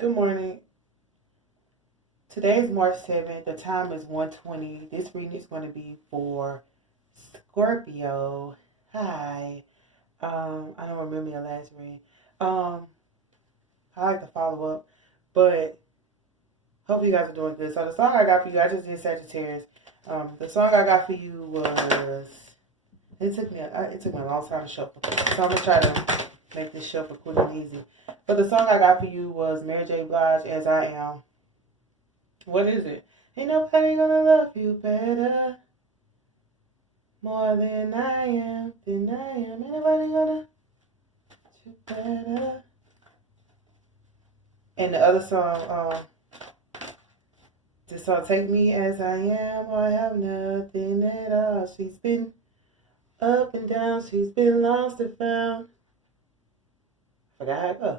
Good morning. Today is March 7th. The time is 1:20. This reading is going to be for Scorpio. Hi. I don't remember your last reading. I like to follow up, but hope you guys are doing good. So the song I got for you, I just did Sagittarius. The song I got for you was, it took me a long time to shuffle. So I'm going to try to make this shuffle quick and easy. But the song I got for you was Mary J. Blige, As I Am. What is it? Ain't nobody gonna love you better, more than I am, Ain't nobody gonna love you better. And the other song, this song, Take Me As I Am, or I Have Nothing at All. She's been up and down, she's been lost and found. Forgot how it goes.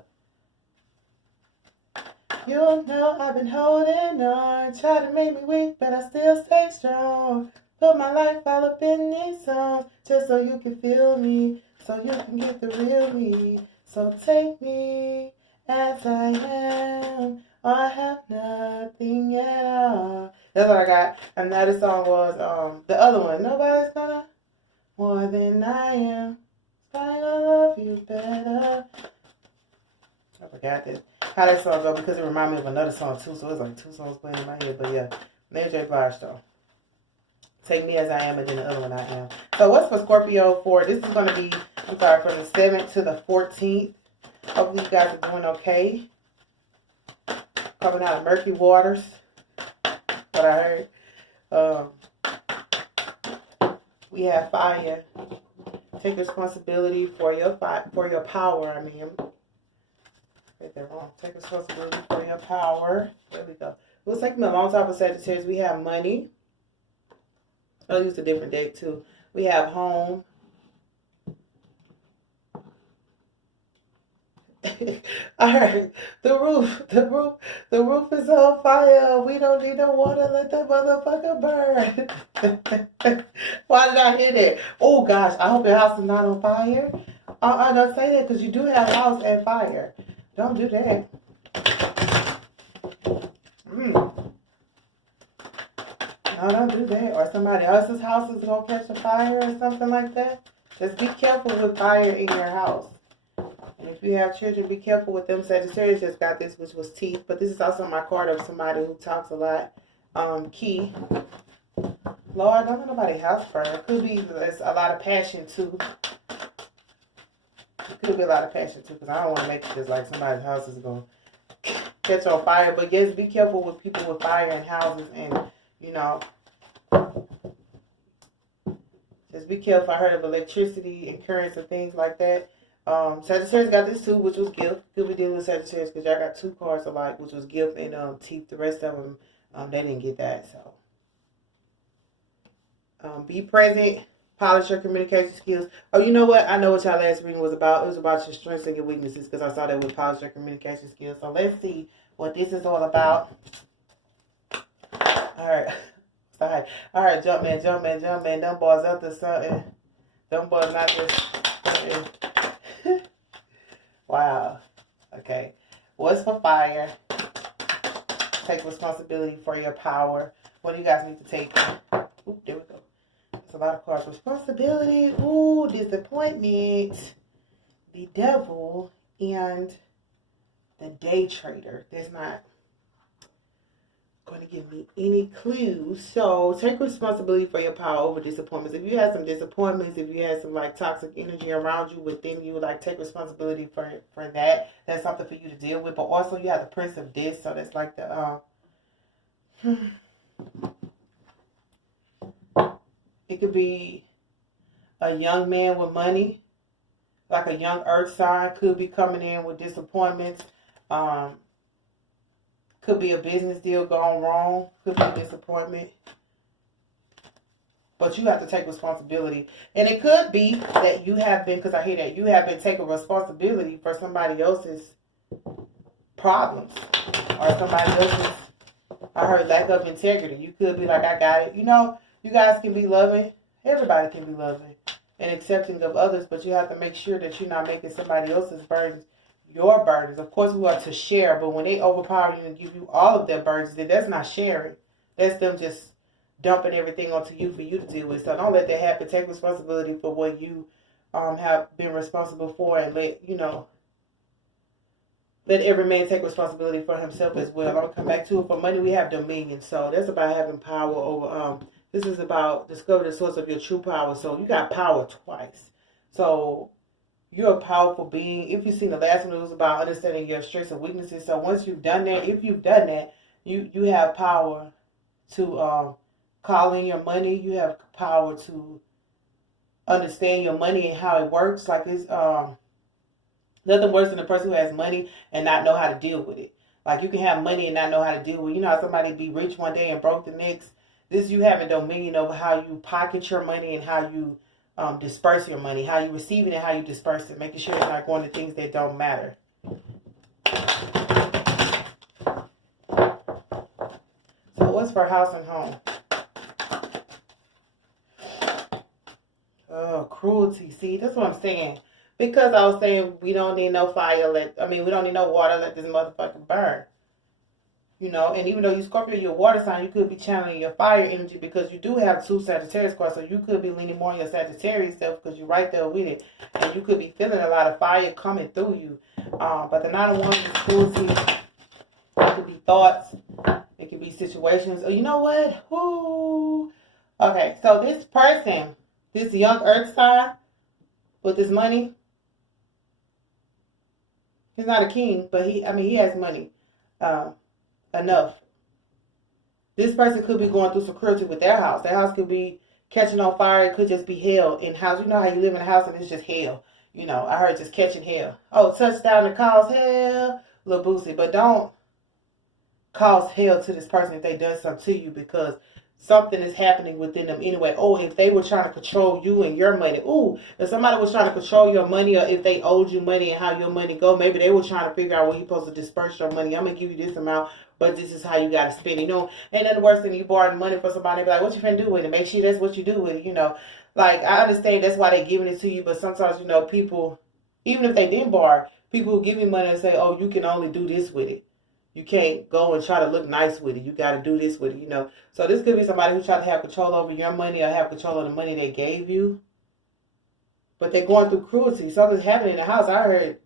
You know I've been holding on, try to make me weak, but I still stay strong. Put my life all up in these songs, just so you can feel me, so you can get the real me. So take me as I am, or I have nothing at all. That's what I got. And the other song was the other one. Nobody's gonna more than I am. Somebody gonna love you better. I forgot this. How that song go, because it reminded me of another song too, so it's like two songs playing in my head. But yeah, Mary J. Blige though. Take Me As I Am, and then the other one, I Am. So what's for Scorpio for? This is going to be, from the 7th to the 14th. Hopefully you guys are doing okay. Coming out of murky waters. What I heard. We have fire. Take responsibility for your power. I mean, right there wrong. Take responsibility for your power. There we go. It was taking me a long time for Sagittarius. We have money. I'll use a different date too. We have home. All right. The roof is on fire. We don't need no water. Let the motherfucker burn. Why did I hear that? Oh gosh, I hope your house is not on fire. Don't say that, because you do have a house and fire. Don't do that. No, don't do that. Or somebody else's house is going to catch a fire or something like that. Just be careful with fire in your house. And if you have children, be careful with them. Sagittarius just got this, which was teeth. But this is also my card of somebody who talks a lot. Key. Lord, don't let nobody house burn. Could be there's a lot of passion too. It could be a lot of passion too, because I don't want to make it just like somebody's house is going to catch on fire. But yes, be careful with people with fire in houses, and you know, just be careful. I heard of electricity and currents and things like that. Sagittarius got this too, which was gift. Could be dealing with Sagittarius because y'all got two cards alike, which was gift and teeth. The rest of them, they didn't get that. So, be present. Polish your communication skills. Oh, you know what? I know what y'all last reading was about. It was about your strengths and your weaknesses, because I saw that with polish your communication skills. So let's see what this is all about. All right. Sorry. All right, jump man. Them boys up to something. Them boys not just something. Wow. Okay. What's for fire? Take responsibility for your power. What do you guys need to take? Oop, there we go. That's a lot of cards. Responsibility. Ooh, disappointment. The devil and the day trader. There's not going to give me any clues. So take responsibility for your power over disappointments. If you had some disappointments, if you had some like toxic energy around you within you, like take responsibility for that. That's something for you to deal with. But also you have the Prince of Discs, so that's like the it could be a young man with money, like a young earth sign could be coming in with disappointments. Could be a business deal gone wrong. Could be a disappointment. But you have to take responsibility. And it could be that you have been, because I hear that, you have been taking responsibility for somebody else's problems. Or somebody else's, I heard, lack of integrity. You could be like, I got it. You know, you guys can be loving. Everybody can be loving and accepting of others. But you have to make sure that you're not making somebody else's burdens your burdens. Of course, we are to share, but when they overpower you and give you all of their burdens, then that's not sharing. That's them just dumping everything onto you for you to deal with. So don't let that happen. Take responsibility for what you have been responsible for, and let every man take responsibility for himself as well. I'm going to come back to it. For money, we have dominion. So that's about having power over, this is about discovering the source of your true power. So you got power twice. So you're a powerful being. If you've seen the last one, it was about understanding your strengths and weaknesses. So once you've done that, if you've done that, you have power to call in your money. You have power to understand your money and how it works. Like this, nothing worse than a person who has money and not know how to deal with it. Like you can have money and not know how to deal with it. You know how somebody be rich one day and broke the next? This you having dominion over how you pocket your money and how you disperse your money, how you receive it and how you disperse it, making sure it's not going to things that don't matter. So what's for house and home? Oh, cruelty. See, that's what I'm saying. Because I was saying we don't need no fire. We don't need no water. Let this motherfucker burn. And even though you Scorpio, you're a water sign, you could be channeling your fire energy because you do have 2 Sagittarius cards. So you could be leaning more on your Sagittarius self because you're right there with it. And you could be feeling a lot of fire coming through you. But the 9 of Wands is cruelty. It could be thoughts. It could be situations. Oh, you know what? Ooh. Okay, so this person, this young earth sign with this money, he's not a king, but he has money. Enough. This person could be going through some cruelty with their house. Their house could be catching on fire. It could just be hell in house. You know how you live in a house and it's just hell. I heard just catching hell. Oh, touchdown to cause hell. Little Boosie. But don't cause hell to this person if they done something to you because something is happening within them anyway. Oh, if they were trying to control you and your money. Ooh, if somebody was trying to control your money or if they owed you money and how your money go, maybe they were trying to figure out where you're supposed to disperse your money. I'm going to give you this amount, but this is how you got to spend it. Ain't nothing worse than you borrowing money for somebody. Be like, what you finna do with it? Make sure that's what you do with it, Like, I understand that's why they giving it to you, but sometimes, people, even if they didn't borrow, people who give you money and say, oh, you can only do this with it. You can't go and try to look nice with it. You got to do this with it, So this could be somebody who tried to have control over your money or have control of the money they gave you. But they're going through cruelty. Something's happening in the house. I heard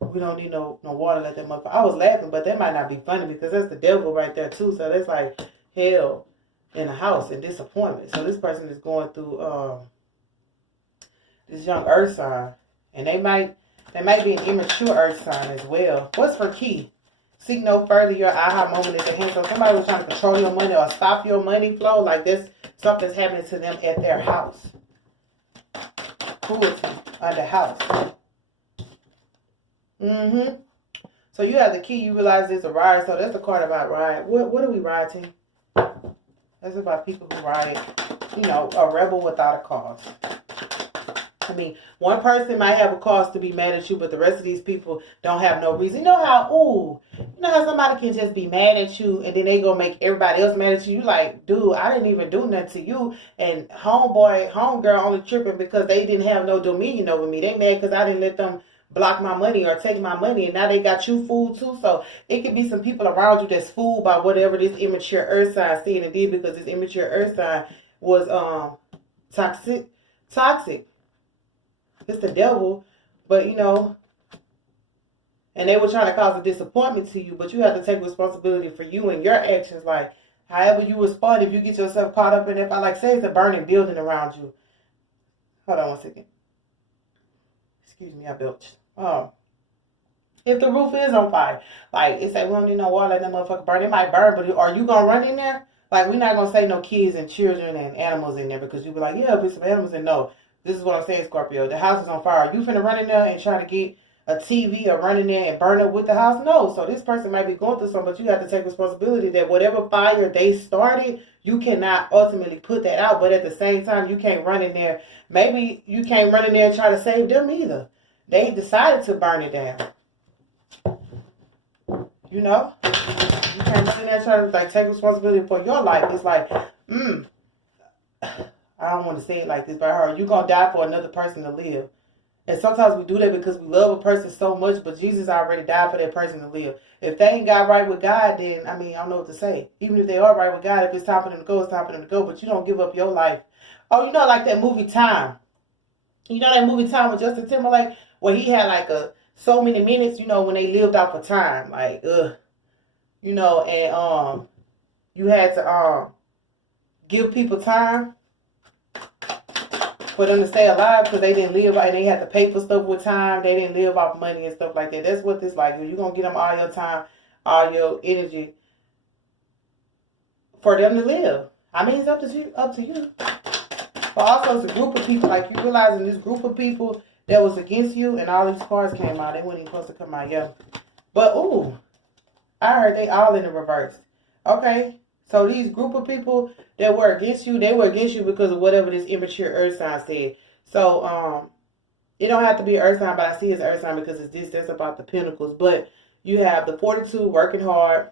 we don't need no water. Let that motherfucker. I was laughing, but that might not be funny because that's the devil right there too. So that's like hell in the house and disappointment. So this person is going through this young earth sign. And they might be an immature earth sign as well. What's for key? Seek no further. Your aha moment is at hand. So somebody was trying to control your money or stop your money flow. Like this, something's happening to them at their house. Cruelty under house. So you have the key. You realize there's a ride. So that's the card about ride. What are we riding? That's about people who ride, a rebel without a cause. One person might have a cause to be mad at you, but the rest of these people don't have no reason. You know how somebody can just be mad at you and then they gonna make everybody else mad at you. You like, dude, I didn't even do nothing to you. And homegirl only tripping because they didn't have no dominion over me. They mad because I didn't let them block my money or take my money, and now they got you fooled too. So it could be some people around you that's fooled by whatever this immature earth sign said and did because this immature earth sign was toxic. It's the devil, but and they were trying to cause a disappointment to you, but you have to take responsibility for you and your actions. Like, however you respond, if you get yourself caught up in it, say it's a burning building around you. Hold on one second. Excuse me, I belched. If the roof is on fire, like it's like we don't need no water, let that motherfucker burn. It might burn, but are you gonna run in there? Like, we're not gonna say no kids and children and animals in there because you be like, yeah, if it's some animals in. No. This is what I'm saying, Scorpio. The house is on fire. Are you finna run in there and try to get a TV or run in there and burn it with the house? No. So this person might be going through something, but you have to take responsibility that whatever fire they started, you cannot ultimately put that out. But at the same time, you can't run in there. Maybe you can't run in there and try to save them either. They decided to burn it down. You can't run in there and try to take responsibility for your life. It's like, I don't want to say it like this, but I heard you gonna die for another person to live. And sometimes we do that because we love a person so much, but Jesus already died for that person to live. If they ain't got right with God, then, I mean, I don't know what to say. Even if they are right with God, if it's time for them to go, it's time for them to go. But you don't give up your life. Oh, you know, like that movie Time. You know that movie Time with Justin Timberlake? Where he had like so many minutes, you know, when they lived off of time. Like, you know, and you had to give people time for them to stay alive because they didn't live, and they had to pay for stuff with time. They didn't live off money and stuff like that. That's what this like. You're going to give them all your time, all your energy for them to live. I mean, it's up to you. But also, it's a group of people, like you realizing this group of people that was against you, and all these cards came out. They weren't even supposed to come out, yeah. But, ooh, I heard they all in the reverse. Okay. So these group of people that were against you, they were against you because of whatever this immature earth sign said. So it don't have to be an earth sign, but I see it's an earth sign because it's this, that's about the pentacles. But you have the 42 working hard,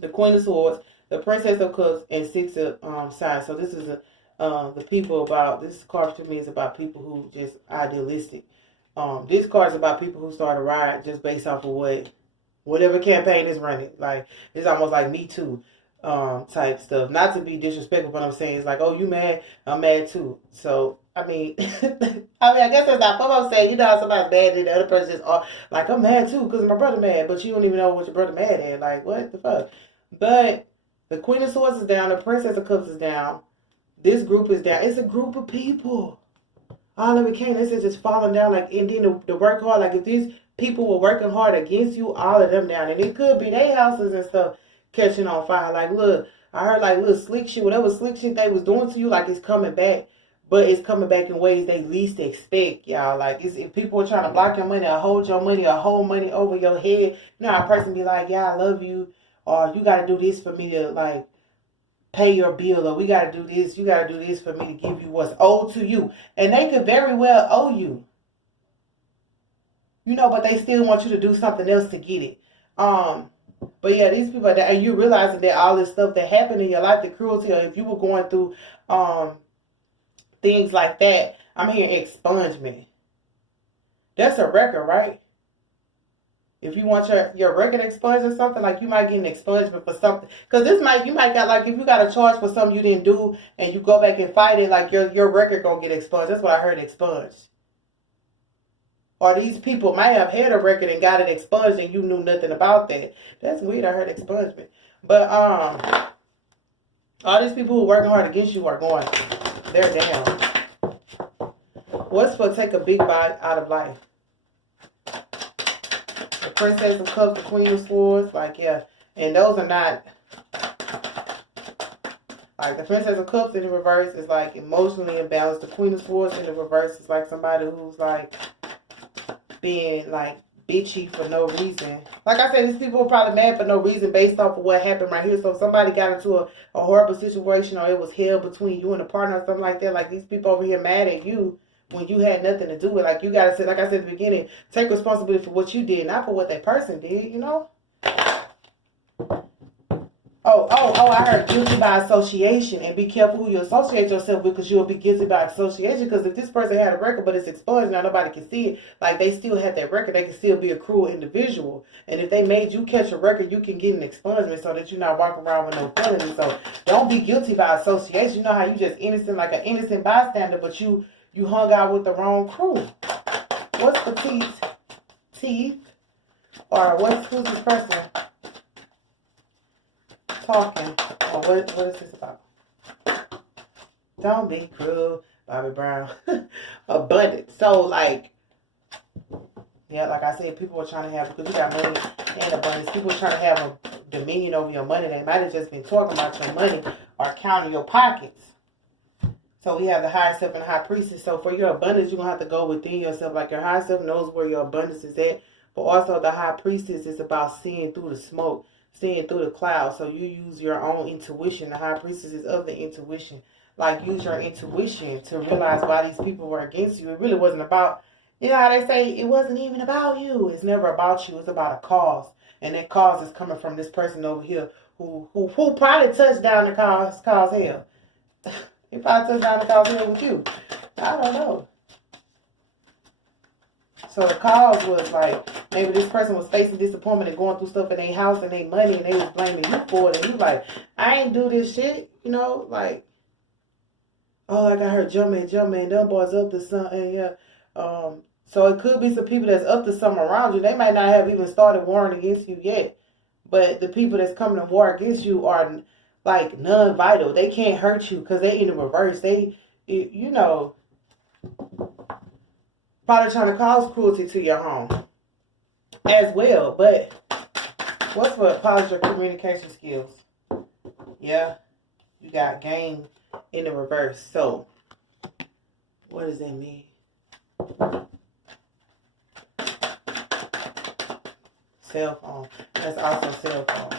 the Queen of Swords, the Princess of Cups, and 6 of signs. So this is the people about, this card to me is about people who just idealistic. This card is about people who start a riot just based off of whatever campaign is running. Like, it's almost like Me Too type stuff. Not to be disrespectful, but I'm saying it's like, oh, you mad? I'm mad too. So, I mean, I guess that's not what I'm saying. You know how somebody's mad and the other person just, like, I'm mad too because my brother mad, but you don't even know what your brother mad at. Like, what the fuck? But the Queen of Swords is down. The Princess of Cups is down. This group is down. It's a group of people. All of it came. This is just falling down. Like, and then the work hard. Like, if these people were working hard against you, all of them down. And it could be their houses and stuff catching on fire. Like, look, I heard like little slick shit, whatever slick shit they was doing to you, like it's coming back. But it's coming back in ways they least expect, y'all. Like, if people are trying to block your money or hold your money or hold money over your head, you know how a person be like, yeah, I love you. Or you got to do this for me to, like, pay your bill. Or we got to do this. You got to do this for me to give you what's owed to you. And they could very well owe you. You know, but they still want you to do something else to get it. But yeah, these people, and you realizing that all this stuff that happened in your life, the cruelty, or if you were going through things like that, I'm hearing expungement. That's a record, right? If you want your record expunged or something, like you might get an expungement for something. Because you might got, like, if you got a charge for something you didn't do and you go back and fight it, like your record gonna get expunged. That's what I heard, expunged. Or these people might have had a record and got it expunged and you knew nothing about that. That's weird. I heard expungement. But all these people who are working hard against you are going. They're down. What's for take a big bite out of life? The Princess of Cups, the Queen of Swords. Like, yeah. And those are not... Like, the Princess of Cups in the reverse is like emotionally imbalanced. The Queen of Swords in the reverse is like somebody who's like... being like bitchy for no reason. Like I said, these people are probably mad for no reason based off of what happened right here. So if somebody got into a horrible situation or it was hell between you and a partner or something like that, like these people over here mad at you when you had nothing to do with it. Like, you gotta say, like I said at the beginning, take responsibility for what you did, not for what that person did, you know? I heard guilty by association, and be careful who you associate yourself with, because you'll be guilty by association. Because if this person had a record but it's expunged, now nobody can see it, like they still had that record, they can still be a cruel individual. And if they made you catch a record, you can get an expungement so that you're not walking around with no feelings. So don't be guilty by association. You know how you just innocent, like an innocent bystander, but you hung out with the wrong crew. What's for teeth? Or who's this person talking? Or what is this about? Don't be cruel, Bobby Brown. Abundance. So, like, yeah, like I said, people are trying to have, because you got money and abundance, people are trying to have a dominion over your money. They might have just been talking about your money or counting your pockets. So we have the higher self and the high priestess. So for your abundance, you're going to have to go within yourself. Like, your higher self knows where your abundance is at. But also the high priestess is about seeing through the smoke, seeing through the clouds. So you use your own intuition. The high priestess is of the intuition. Like, use your intuition to realize why these people were against you. It really wasn't about, you know how they say, it wasn't even about you. It's never about you. It's about a cause. And that cause is coming from this person over here who probably touched down to cause hell. He probably touched down to cause hell with you. I don't know. So the cause was like, maybe this person was facing disappointment and going through stuff in their house and their money, and they was blaming you for it. And you like, I ain't do this shit, you know, like, oh, like I heard Jumpman, them boys up to something, yeah. So it could be some people that's up to something around you. They might not have even started warring against you yet, but the people that's coming to war against you are like non-vital. They can't hurt you because they in the reverse. They, you know, probably trying to cause cruelty to your home as well. But what's for polish your communication skills? Yeah, you got game in the reverse. So what does that mean? Cell phone. That's also cell phone.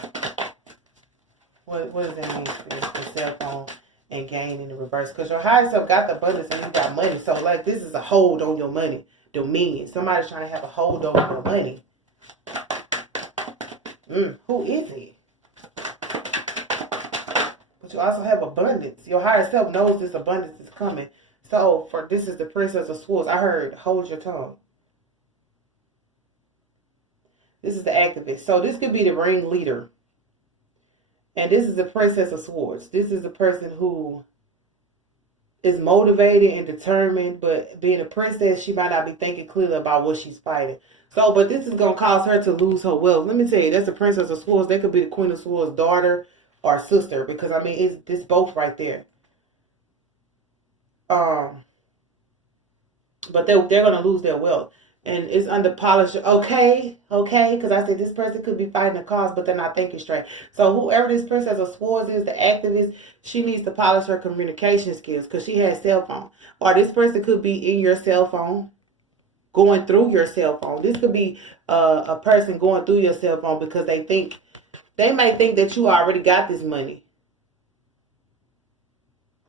What does that mean for cell phone and gain in the reverse? Because your higher self got the abundance and you got money. So like this is a hold on your money. Dominion. Somebody's trying to have a hold over your money. Who is it? But you also have abundance. Your higher self knows this abundance is coming. So for this is the Princess of Swords. I heard hold your tongue. This is the activist. So this could be the ringleader. And this is the Princess of Swords. This is the person who is motivated and determined, but being a princess, she might not be thinking clearly about what she's fighting. So, but this is going to cause her to lose her wealth. Let me tell you, that's the Princess of Swords. They could be the Queen of Swords' daughter or sister, because, I mean, it's both right there. But they're going to lose their wealth. And it's under polish. Okay, because I said this person could be fighting a cause, but they're not thinking straight. So whoever this Princess of Swords is, the activist, she needs to polish her communication skills because she has cell phone. Or this person could be in your cell phone, going through your cell phone. This could be a person going through your cell phone because they may think that you already got this money.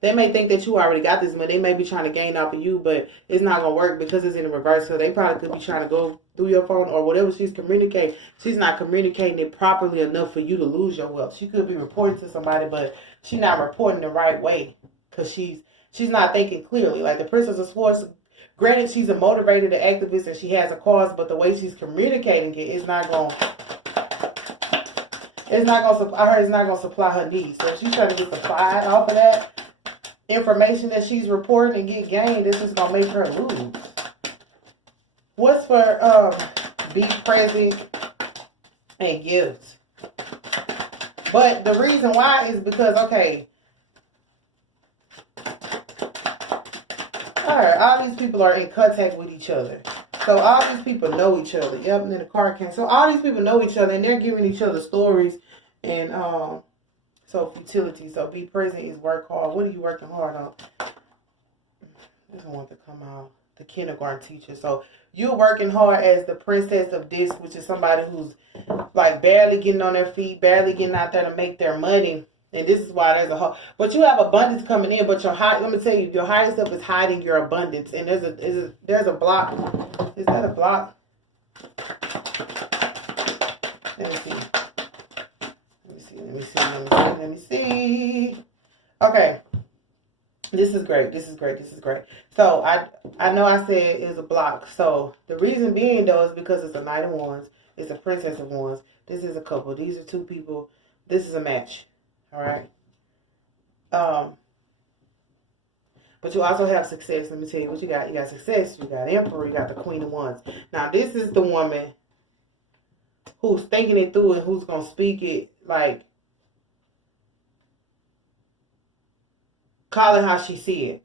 They may think that you already got this money. They may be trying to gain off of you, but it's not going to work because it's in the reverse. So they probably could be trying to go through your phone or whatever she's communicating. She's not communicating it properly enough for you to lose your wealth. She could be reporting to somebody, but she's not reporting the right way because she's not thinking clearly. Like the Princess of Swords, granted, she's a motivated activist and she has a cause, but the way she's communicating it is not going to... I heard it's not going to supply her needs. So if she's trying to get supplied off of that information that she's reporting and get gained, this is gonna make her lose. What's for be present and gift? But the reason why is because, okay, alright, all these people are in contact with each other. So all these people know each other. Yep, and then the card came. So all these people know each other and they're giving each other stories and so futility. So be present is work hard. What are you working hard on? This one to come out. The kindergarten teacher. So you're working hard as the princess of this, which is somebody who's like barely getting on their feet, barely getting out there to make their money. And this is why there's a whole, but you have abundance coming in, but let me tell you, your higher self is hiding your abundance. And there's a block. Is that a block? Let me see. Let me see. Okay. This is great. So I know I said it was a block. So the reason being though is because it's a Knight of Wands. It's a Princess of Wands. This is a couple. These are two people. This is a match. All right. But you also have success. Let me tell you what you got. You got success. You got Emperor. You got the Queen of Wands. Now this is the woman who's thinking it through and who's going to speak it like call it how she see it.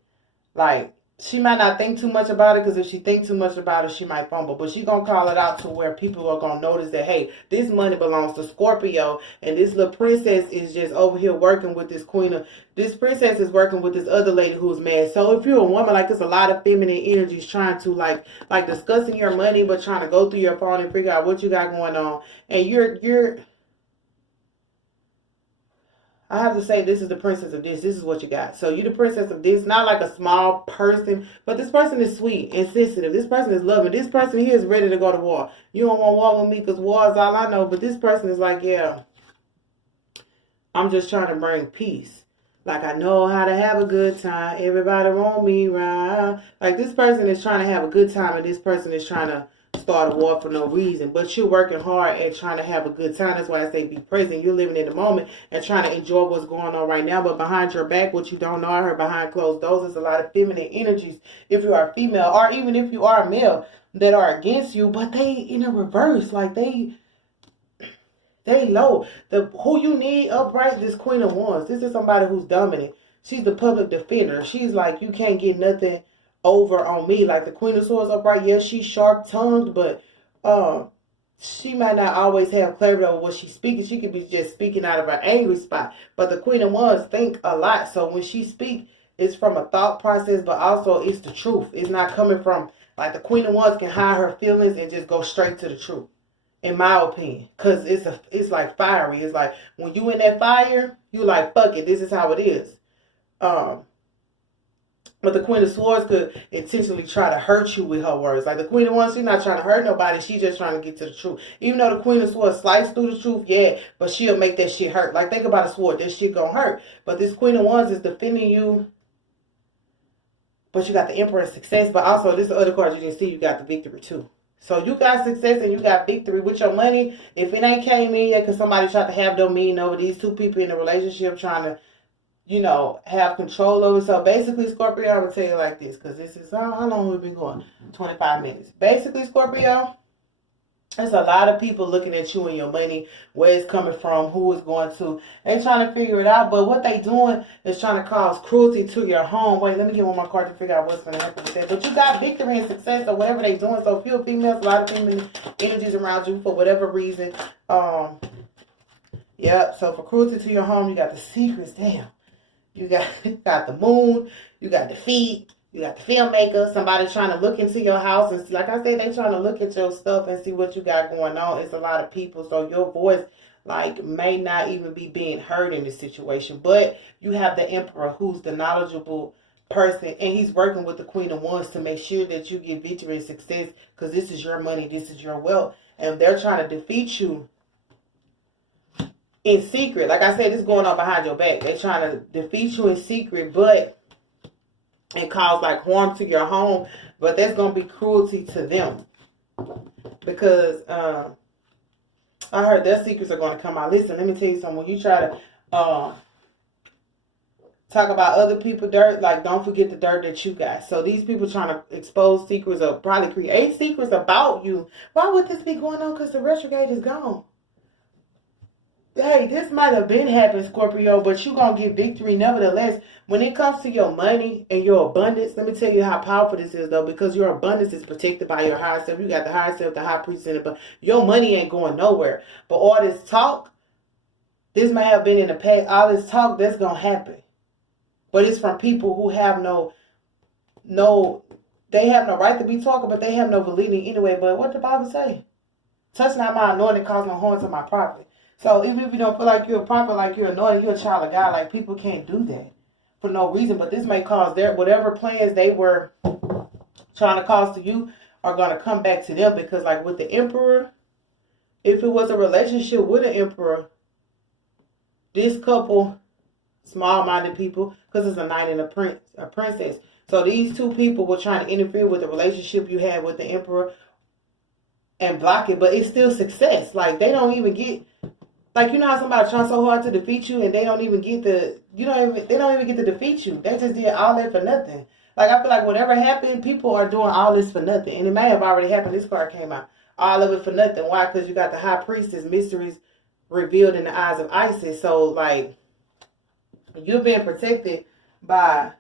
Like, she might not think too much about it because if she thinks too much about it, she might fumble. But she going to call it out to where people are going to notice that, hey, this money belongs to Scorpio. And this little princess is just over here working with this this princess is working with this other lady who's mad. So if you're a woman, like, there's a lot of feminine energies trying to, like discussing your money, but trying to go through your phone and figure out what you got going on. And you're I have to say, this is the princess of this. This is what you got. So you the princess of this. Not like a small person, but this person is sweet and sensitive. This person is loving. This person here is ready to go to war. You don't want war with me because war is all I know. But this person is like, yeah, I'm just trying to bring peace. Like, I know how to have a good time. Everybody want me around. Like, this person is trying to have a good time, and this person is trying to start a war for no reason. But you're working hard at trying to have a good time. That's why I say be present. You're living in the moment and trying to enjoy what's going on right now. But behind your back, what you don't know, I heard behind closed doors, is a lot of feminine energies. If you are a female, or even if you are a male, that are against you, but they in a reverse. Like, they low. Who you need upright, this Queen of Wands. This is somebody who's dominant. She's the public defender. She's like, you can't get nothing over on me. Like the Queen of Swords upright, yes, she's sharp-tongued, but she might not always have clarity over what she's speaking. She could be just speaking out of her angry spot. But the Queen of Wands think a lot. So when she speaks, it's from a thought process, but also it's the truth. It's not coming from, like, the Queen of Wands can hide her feelings and just go straight to the truth. In my opinion, because it's like fiery. It's like when you in that fire, you like, fuck it, this is how it is. But the Queen of Swords could intentionally try to hurt you with her words. Like the Queen of Wands, she's not trying to hurt nobody. She's just trying to get to the truth. Even though the Queen of Swords slices through the truth, yeah, but she'll make that shit hurt. Like, think about a sword. That shit gonna hurt. But this Queen of Wands is defending you. But you got the Emperor's success. But also, this is the other card you didn't see. You got the victory too. So you got success and you got victory with your money. If it ain't came in yet because somebody tried to have dominion over these two people in a relationship trying to, you know, have control over. So basically, Scorpio, I'm going to tell you like this, because this is, how long we've been going? 25 minutes. Basically, Scorpio, there's a lot of people looking at you and your money, where it's coming from, who it's going to. They're trying to figure it out, but what they doing is trying to cause cruelty to your home. Wait, let me get one more card to figure out what's going to happen with that. But you got victory and success or whatever they're doing. So if you're females, a lot of feminine energies around you for whatever reason. Yep, so for cruelty to your home, you got the secrets. Damn. You got the moon, you got defeat. You got the filmmaker, somebody trying to look into your house. And like I said, they trying to look at your stuff and see what you got going on. It's a lot of people. So your voice, like, may not even be being heard in this situation. But you have the Emperor, who's the knowledgeable person. And he's working with the Queen of Wands to make sure that you get victory and success. Because this is your money. This is your wealth. And they're trying to defeat you in secret. Like I said, it's going on behind your back. They're trying to defeat you in secret. But and cause like harm to your home, but that's gonna be cruelty to them because I heard their secrets are gonna come out. Listen, let me tell you something. When you try to talk about other people dirt, like, don't forget the dirt that you got. So these people trying to expose secrets or probably create secrets about you. Why would this be going on? Because the retrograde is gone. Hey, this might have been happening, Scorpio, but you're going to get victory nevertheless. When it comes to your money and your abundance, let me tell you how powerful this is, though, because your abundance is protected by your higher self. You got the higher self, the high priest in it, but your money ain't going nowhere. But all this talk, this may have been in the past, all this talk, that's going to happen. But it's from people who have they have no right to be talking, but they have no validity anyway. But what the Bible say? Touch not my anointing, cause no harm to my prophet. So even if you don't feel like you're a prophet, like you're anointed, you're a child of God, like, people can't do that for no reason. But this may cause whatever plans they were trying to cause to you are going to come back to them. Because like with the Emperor, if it was a relationship with an Emperor, this couple, small-minded people, because it's a knight and a princess. So these two people were trying to interfere with the relationship you had with the Emperor and block it. But it's still success. Like, they don't even get... Like, you know how somebody tries so hard to defeat you and they don't even get they don't even get to defeat you. They just did all that for nothing. Like, I feel like whatever happened, people are doing all this for nothing. And it may have already happened. This card came out. All of it for nothing. Why? Because you got the high priestess, mysteries revealed in the eyes of Isis. So, like, you're being protected by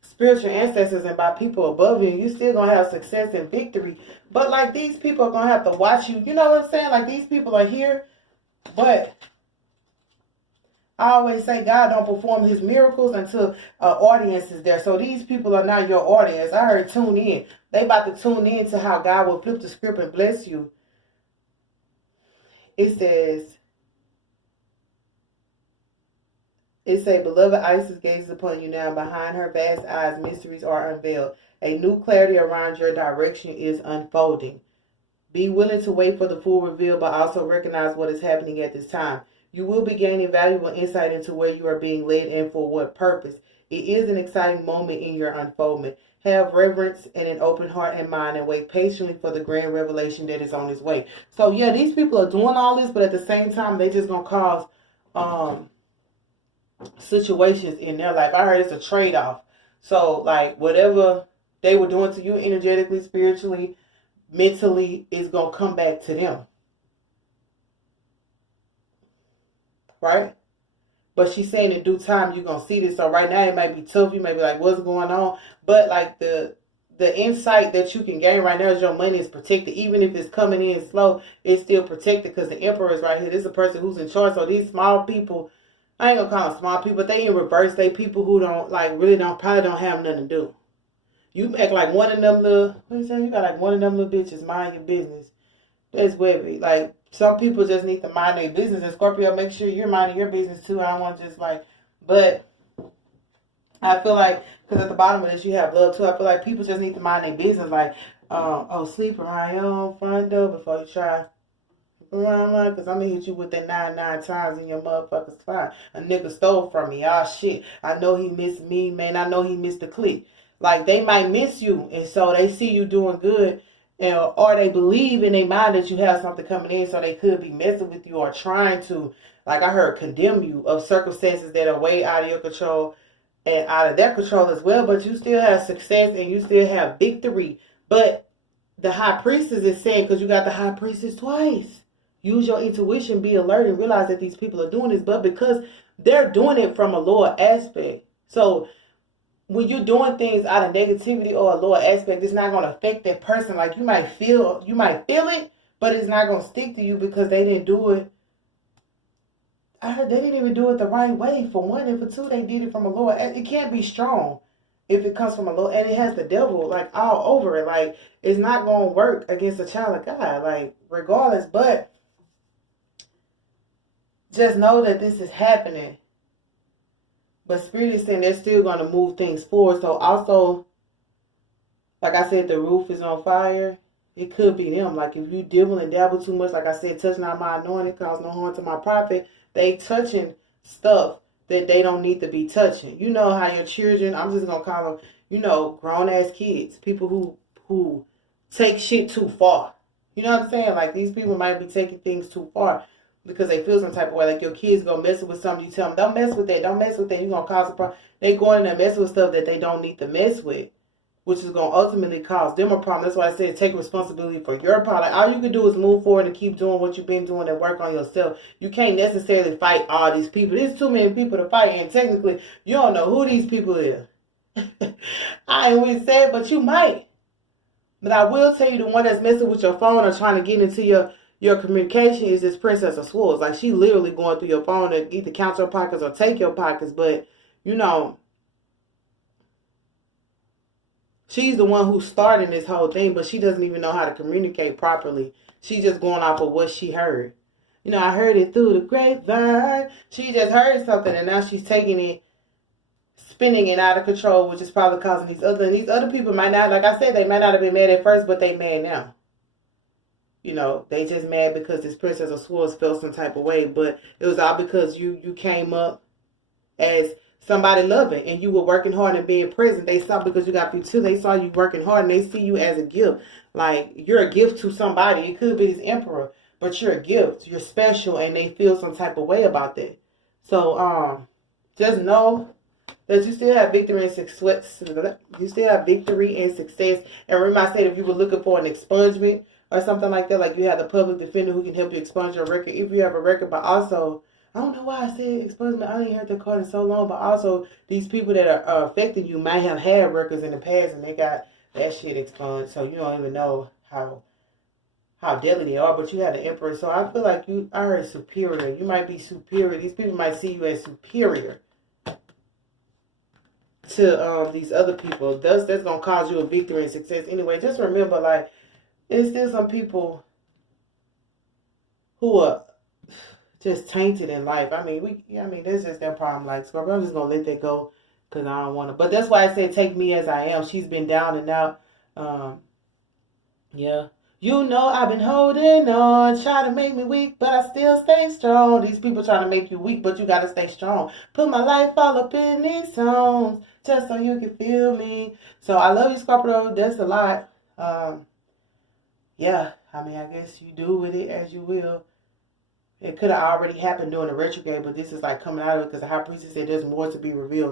spiritual ancestors and by people above you. And you're still going to have success and victory. But, like, these people are going to have to watch you. You know what I'm saying? Like, these people are here. But I always say God don't perform his miracles until an audience is there. So these people are not your audience. I heard tune in. They about to tune in to how God will flip the script and bless you. It says, beloved Isis gazes upon you now. Behind her vast eyes, mysteries are unveiled. A new clarity around your direction is unfolding. Be willing to wait for the full reveal, but also recognize what is happening at this time. You will be gaining valuable insight into where you are being led and for what purpose. It is an exciting moment in your unfoldment. Have reverence and an open heart and mind and wait patiently for the grand revelation that is on its way. So yeah, these people are doing all this, but at the same time, they just gonna cause situations in their life. I heard it's a trade-off. So like whatever they were doing to you energetically, spiritually, mentally, is gonna come back to them. Right? But she's saying in due time you're gonna see this. So right now it might be tough. You may be like, what's going on? But like the insight that you can gain right now is your money is protected. Even if it's coming in slow, it's still protected because the emperor is right here. This is a person who's in charge. So these small people, I ain't gonna call them small people, but they in reverse. They people who don't like really probably don't have nothing to do. You act like one of them little, what you say? You got like one of them little bitches, mind your business. That's webby. Like, some people just need to mind their business. And Scorpio, make sure you're minding your business too. I don't want to just like, but I feel like, because at the bottom of this, you have love too. I feel like people just need to mind their business. Like, sleep around your front door before you try. Because I'm going to hit you with that 9 times in your motherfucking spine. A nigga stole from me. Ah, shit. I know he missed me, man. I know he missed the clique. Like, they might miss you. And so they see you doing good. Or they believe in their mind that you have something coming in, so they could be messing with you or trying to, like I heard, condemn you of circumstances that are way out of your control and out of their control as well. But you still have success and you still have victory. But the high priestess is saying, because you got the high priestess twice, use your intuition, be alert, and realize that these people are doing this, but because they're doing it from a lower aspect. So when you're doing things out of negativity or a lower aspect, it's not going to affect that person. Like you might feel it, but it's not going to stick to you because they didn't do it. I heard they didn't even do it the right way. For one, and for two, they did it from a lower. It can't be strong if it comes from a lower, and it has the devil like all over it. Like it's not going to work against a child of God. Like regardless, but just know that this is happening. But Spirit is saying they're still going to move things forward. So also, like I said, the roof is on fire. It could be them. Like if you dibble and dabble too much, like I said, touch not my anointing, cause no harm to my prophet. They touching stuff that they don't need to be touching. You know how your children, I'm just going to call them, grown ass kids. People who take shit too far. You know what I'm saying? Like these people might be taking things too far. Because they feel some type of way. Like your kids go messing with something. You tell them, don't mess with that. Don't mess with that. You're going to cause a problem. They going in there messing with stuff that they don't need to mess with. Which is going to ultimately cause them a problem. That's why I said take responsibility for your problem. Like, all you can do is move forward and keep doing what you've been doing and work on yourself. You can't necessarily fight all these people. There's too many people to fight. And technically, you don't know who these people is. I ain't really say it, but you might. But I will tell you the one that's messing with your phone or trying to get into your communication is this Princess of Swords. Like, she literally going through your phone to either count your pockets or take your pockets. But, she's the one who's starting this whole thing, but she doesn't even know how to communicate properly. She's just going off of what she heard. I heard it through the grapevine. She just heard something, and now she's taking it, spinning it out of control, which is probably causing these other people might not, like I said, they might not have been mad at first, but they mad now. They just mad because this Princess of Swords felt some type of way. But it was all because you came up as somebody loving and you were working hard and being present. They saw, because you got people too, they saw you working hard and they see you as a gift. Like, you're a gift to somebody. It could be this emperor, but you're a gift. You're special, and they feel some type of way about that. So, just know that you still have victory and success. You still have victory and success. And remember, I said if you were looking for an expungement or something like that, like you have the public defender who can help you expunge your record if you have a record. But also, I don't know why I said expungement. I didn't hear the card in so long. But also, these people that are affecting you might have had records in the past and they got that shit expunged. So you don't even know how deadly they are. But you have the emperor. So I feel like you are superior. You might be superior. These people might see you as superior to these other people. That's going to cause you a victory and success. Anyway, just remember, like, there's still some people who are just tainted in life. I mean, that's just their problem. Like, Scorpio, I'm just going to let that go because I don't want to. But that's why I said take me as I am. She's been down and out. Yeah. You know I've been holding on, try to make me weak, but I still stay strong. These people trying to make you weak, but you gotta stay strong. Put my life all up in these songs, just so you can feel me. So I love you, Scorpio. That's a lot. Yeah, I mean, I guess you do with it as you will. It could have already happened during the retrograde, but this is like coming out of it because the high priestess said there's more to be revealed.